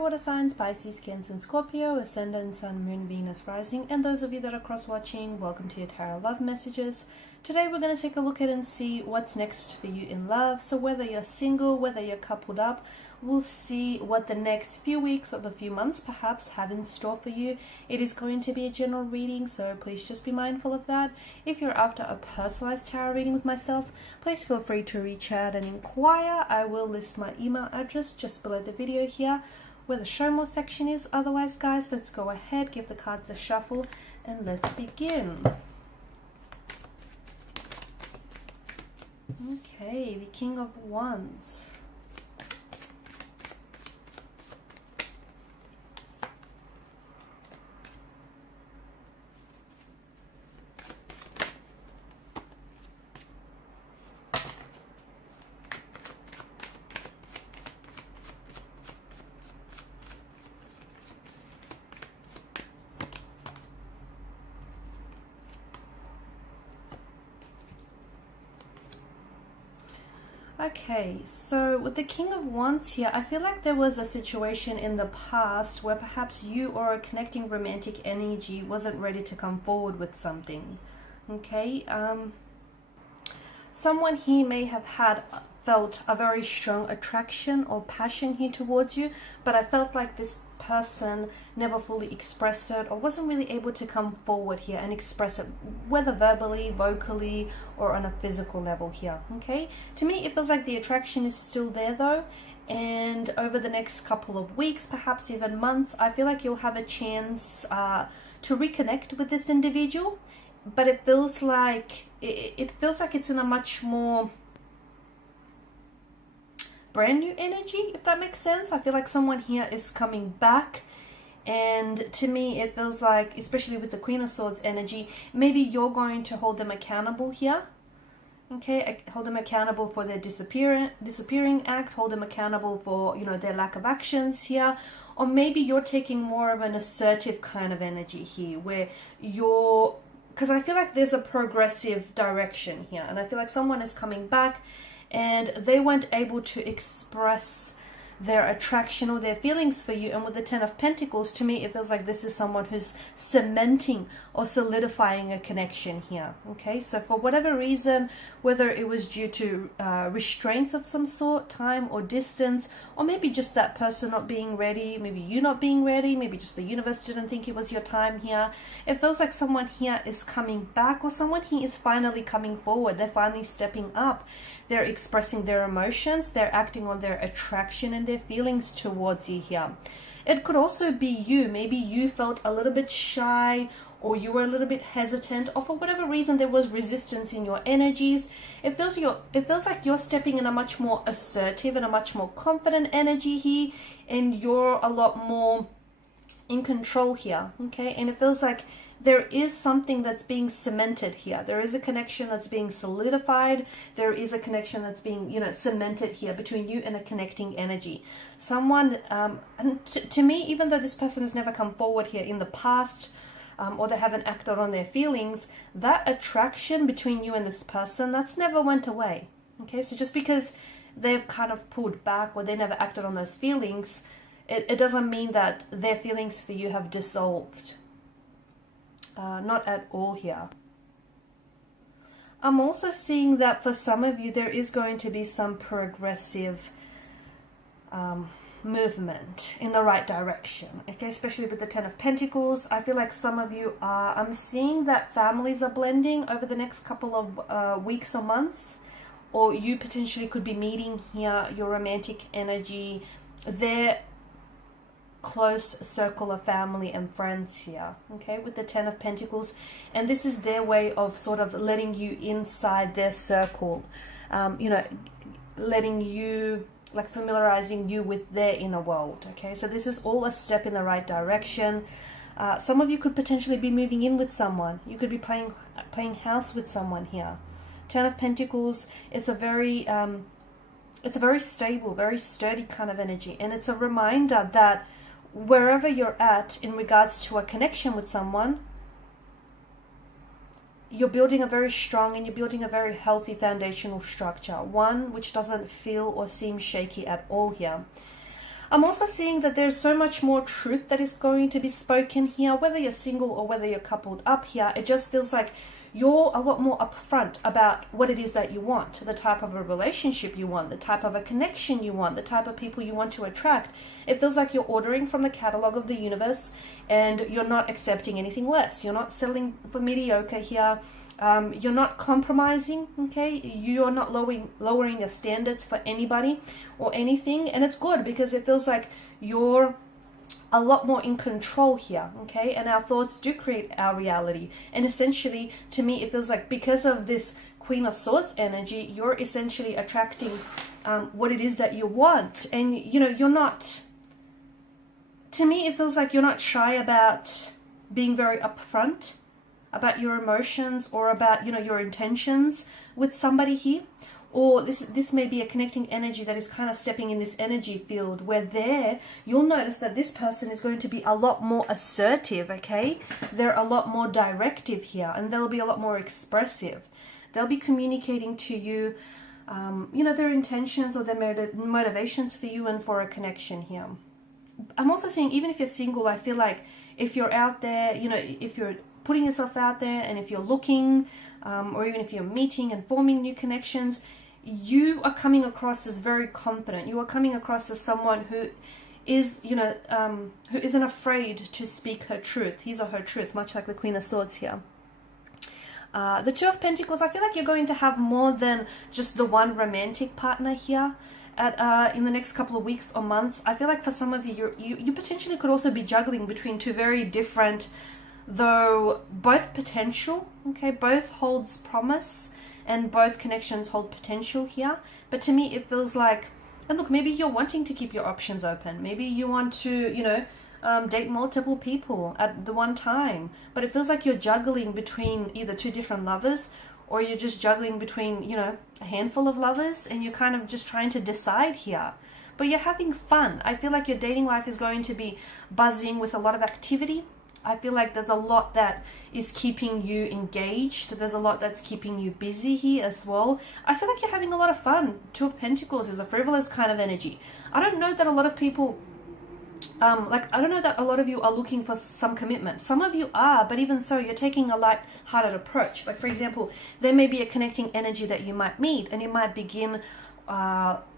water signs, Pisces, Cancer and Scorpio, Ascendant, Sun, Moon, Venus, Rising, and those of you that are cross-watching, welcome to your Tarot Love Messages. Today we're going to take a look at and see what's next for you in love. So whether you're single, whether you're coupled up, we'll see what the next few weeks or the few months perhaps have in store for you. It is going to be a general reading, so please just be mindful of that. If you're after a personalized tarot reading with myself, please feel free to reach out and inquire. I will list my email address just below the video here where the show more section is. Otherwise, guys, let's go ahead, give the cards a shuffle, and let's begin. Okay, the King of Wands. Okay, so with the King of Wands here, I feel like there was a situation in the past where perhaps you or a connecting romantic energy wasn't ready to come forward with something. Okay, someone here may have felt a very strong attraction or passion here towards you, but I felt like this person never fully expressed it or wasn't really able to come forward here and express it, whether verbally, vocally, or on a physical level here. Okay, to me it feels like the attraction is still there though, and over the next couple of weeks, perhaps even months, I feel like you'll have a chance to reconnect with this individual, but it feels like it's in a much more brand new energy, if that makes sense. I feel like someone here is coming back, and to me it feels like, especially with the Queen of Swords energy, maybe you're going to hold them accountable here. Okay, hold them accountable for their disappearing act, hold them accountable for, you know, their lack of actions here, or maybe you're taking more of an assertive kind of energy here where you're, because I feel like there's a progressive direction here, and I feel like someone is coming back and they weren't able to express their attraction or their feelings for you. And with the Ten of Pentacles, to me it feels like this is someone who's cementing or solidifying a connection here. Okay, so for whatever reason, whether it was due to restraints of some sort, time or distance, or maybe just that person not being ready, maybe you not being ready, maybe just the universe didn't think it was your time here, it feels like someone here is coming back, or someone here is finally coming forward. They're finally stepping up. They're expressing their emotions, they're acting on their attraction and their feelings towards you here. It could also be you. Maybe you felt a little bit shy, or you were a little bit hesitant, or for whatever reason there was resistance in your energies. It feels like you're stepping in a much more assertive and a much more confident energy here, and you're a lot more in control here. Okay, and it feels like there is something that's being cemented here. There is a connection that's being solidified. There is a connection that's being, you know, cemented here between you and a connecting energy. Someone, and to me, even though this person has never come forward here in the past, or they haven't acted on their feelings, that attraction between you and this person, that's never went away. Okay, so just because they've kind of pulled back or they never acted on those feelings, it doesn't mean that their feelings for you have dissolved. Not at all here. I'm also seeing that for some of you there is going to be some progressive movement in the right direction. Okay, especially with the Ten of Pentacles. I feel like some of you are, I'm seeing that families are blending over the next couple of weeks or months, or you potentially could be meeting here your romantic energy, their close circle of family and friends here. Okay, with the Ten of Pentacles, and this is their way of sort of letting you inside their circle, you know, letting you, like, familiarizing you with their inner world. Okay, so this is all a step in the right direction. Some of you could potentially be moving in with someone. You could be playing house with someone here. Ten of Pentacles, it's a very stable, very sturdy kind of energy, and it's a reminder that wherever you're at in regards to a connection with someone, you're building a very strong and you're building a very healthy foundational structure, one which doesn't feel or seem shaky at all here. I'm also seeing that there's so much more truth that is going to be spoken here, whether you're single or whether you're coupled up here. It just feels like you're a lot more upfront about what it is that you want, the type of a relationship you want, the type of a connection you want, the type of people you want to attract. It feels like you're ordering from the catalog of the universe and you're not accepting anything less. You're not settling for mediocre here. You're not compromising, okay? You're not lowering your standards for anybody or anything. And it's good because it feels like you're a lot more in control here, okay? And our thoughts do create our reality. And essentially, to me, it feels like because of this Queen of Swords energy, you're essentially attracting what it is that you want. And, you know, you're not, to me, it feels like you're not shy about being very upfront about your emotions or about, you know, your intentions with somebody here. Or this may be a connecting energy that is kind of stepping in this energy field where you'll notice that this person is going to be a lot more assertive, okay? They're a lot more directive here, and they'll be a lot more expressive. They'll be communicating to you, you know, their intentions or their motivations for you and for a connection here. I'm also saying, even if you're single, I feel like if you're out there, you know, if you're putting yourself out there and if you're looking, or even if you're meeting and forming new connections, you are coming across as very confident. You are coming across as someone who is, you know, who isn't afraid to speak her truth, his or her truth, much like the Queen of Swords here. The Two of Pentacles, I feel like you're going to have more than just the one romantic partner here in the next couple of weeks or months. I feel like for some of you, you potentially could also be juggling between two very different, though both potential, okay, both holds promise and both connections hold potential here. But to me, it feels like, and look, maybe you're wanting to keep your options open. Maybe you want to, you know, date multiple people at the one time. But it feels like you're juggling between either two different lovers, or you're just juggling between, you know, a handful of lovers, and you're kind of just trying to decide here. But you're having fun. I feel like your dating life is going to be buzzing with a lot of activity. I feel like there's a lot that is keeping you engaged. There's a lot that's keeping you busy here as well. I feel like you're having a lot of fun. Two of Pentacles is a frivolous kind of energy. I don't know that a lot of people, I don't know that a lot of you are looking for some commitment. Some of you are, but even so, you're taking a light-hearted approach. Like, for example, there may be a connecting energy that you might meet, and it might begin,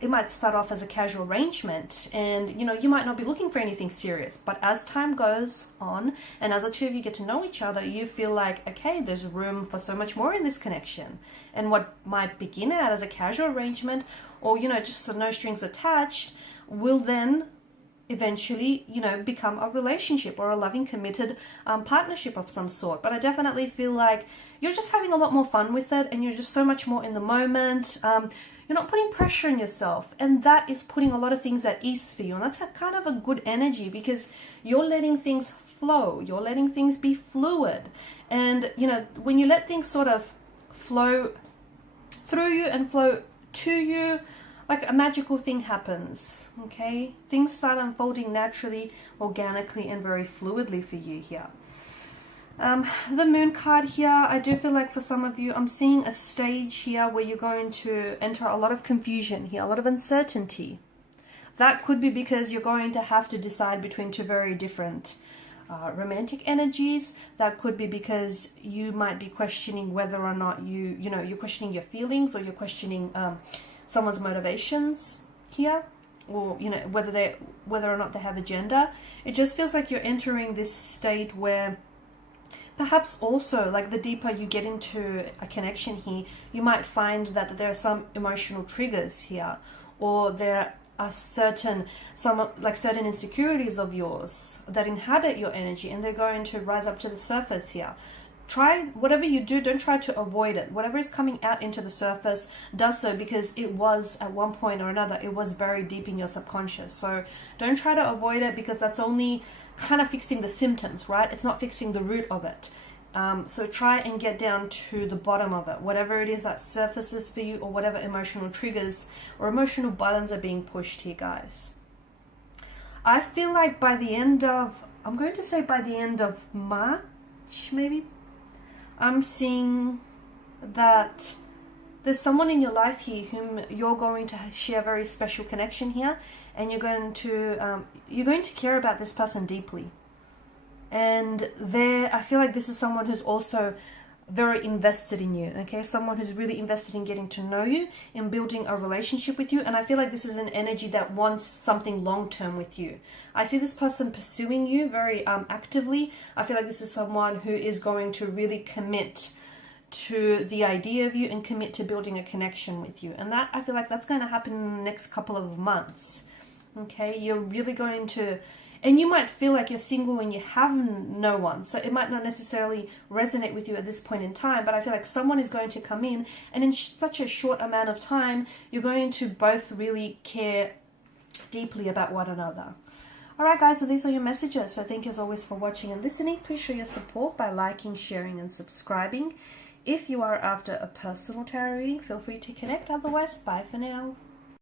it might start off as a casual arrangement, and, you know, you might not be looking for anything serious. But as time goes on, and as the two of you get to know each other, you feel like, okay, there's room for so much more in this connection. And what might begin out as a casual arrangement, or, you know, just no strings attached, will then eventually, you know, become a relationship or a loving, committed partnership of some sort. But I definitely feel like you're just having a lot more fun with it, and you're just so much more in the moment. You're not putting pressure on yourself, and that is putting a lot of things at ease for you. And that's a kind of a good energy, because you're letting things flow. You're letting things be fluid. And, you know, when you let things sort of flow through you and flow to you, like a magical thing happens, okay? Things start unfolding naturally, organically, and very fluidly for you here. The Moon card here, I do feel like for some of you, I'm seeing a stage here where you're going to enter a lot of confusion here, a lot of uncertainty. That could be because you're going to have to decide between two very different romantic energies. That could be because you might be questioning whether or not you're questioning your feelings, or you're questioning someone's motivations here, or, you know, whether or not they have a gender. It just feels like you're entering this state where perhaps also, like, the deeper you get into a connection here, you might find that there are some emotional triggers here, or there are certain insecurities of yours that inhabit your energy, and they're going to rise up to the surface here. Try, whatever you do, don't try to avoid it. Whatever is coming out into the surface, does so because it was, at one point or another, it was very deep in your subconscious. So don't try to avoid it, because that's only kind of fixing the symptoms, right? It's not fixing the root of it. So try and get down to the bottom of it, whatever it is that surfaces for you, or whatever emotional triggers or emotional buttons are being pushed here, guys. I feel like by the end of, I'm going to say by the end of March, maybe, I'm seeing that there's someone in your life here whom you're going to share a very special connection here, and you're going to care about this person deeply. And I feel like this is someone who's also very invested in you, okay? Someone who's really invested in getting to know you, in building a relationship with you. And I feel like this is an energy that wants something long-term with you. I see this person pursuing you very actively. I feel like this is someone who is going to really commit to the idea of you and commit to building a connection with you. And that, I feel like that's going to happen in the next couple of months, okay? You're really going to... And you might feel like you're single and you have no one. So it might not necessarily resonate with you at this point in time. But I feel like someone is going to come in. And in such a short amount of time, you're going to both really care deeply about one another. Alright guys, so these are your messages. So thank you as always for watching and listening. Please show your support by liking, sharing and subscribing. If you are after a personal tarot reading, feel free to connect. Otherwise, bye for now.